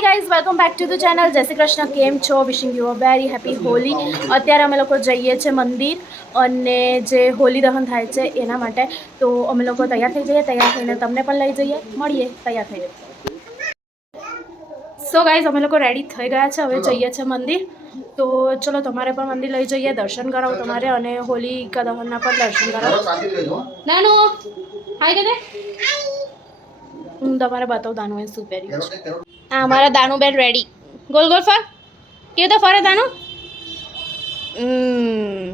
Hi guys welcome back to the channel Jai Shri Krishna. કેમ છો? Wishing you a very happy Holi અત્યારે અમે લોકો જઈએ છીએ મંદિર અને જે હોલી દહન થાય છે એના માટે. તો અમે લોકો તૈયાર થઈ જઈએ તૈયાર થઈને તમને પણ લઈ જઈએ. મળીએ તૈયાર થઈ સો ગાઈઝ અમે લોકો રેડી થઈ ગયા છે. હવે જઈએ છીએ મંદિર. તો ચલો તમારે પણ મંદિર લઈ જઈએ દર્શન કરાવો તમારે અને હોલી દહનના પણ દર્શન કરાવો. નાનુ હાય કે હું તમારે બતાવું દાનું એ શું પહેર્યું છે આ અમારા દાનુબેન રેડી ગોલ ગોલ ફર કેવું તો ફરે દાનુ હમ.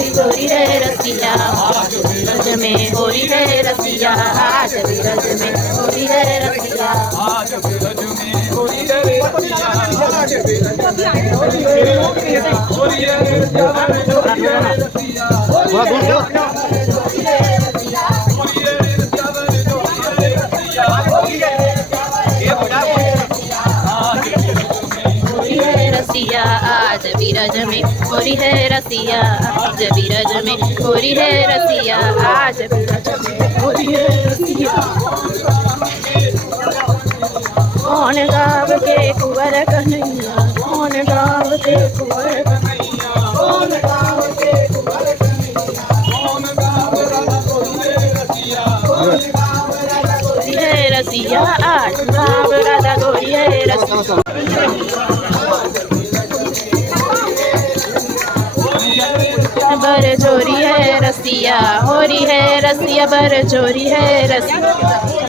रसिया रे आज में होरी है रसिया। आज बीरज रसिया, आज बीरज में होरी है आज बीरज में होरी है आज बीरज में होरी है के कुंवर कन्हैया? कौन गाव के कुंवर कन्हैया? कौन कुंवर होरी है रसिया। आज गाव राधा है रसिया। बर जोरी है रसिया होरी है रसिया बर जोरी है रसिया।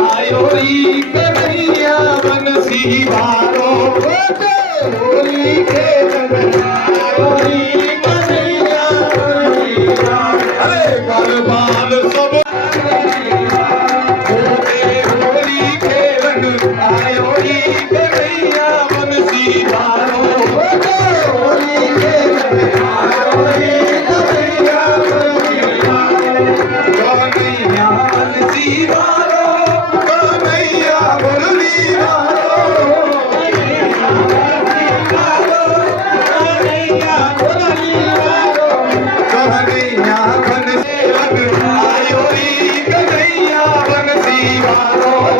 ਆਇਓ ਰੀ ਕਨਈਆ ਮਨ ਸੀ ਵਾਰੋ Holi Oh, oh,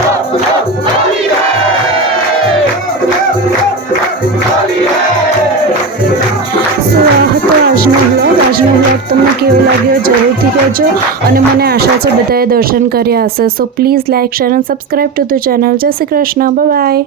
oh, oh. આજનો વ્લોગ આજનો વ્લોગ તમને કેવો લાગ્યો જરૂરથી કહેજો અને મને આશા છે બધાએ દર્શન કર્યા હશે. સો પ્લીઝ લાઇક શેર અને subscribe to the channel Jai Shri Krishna. By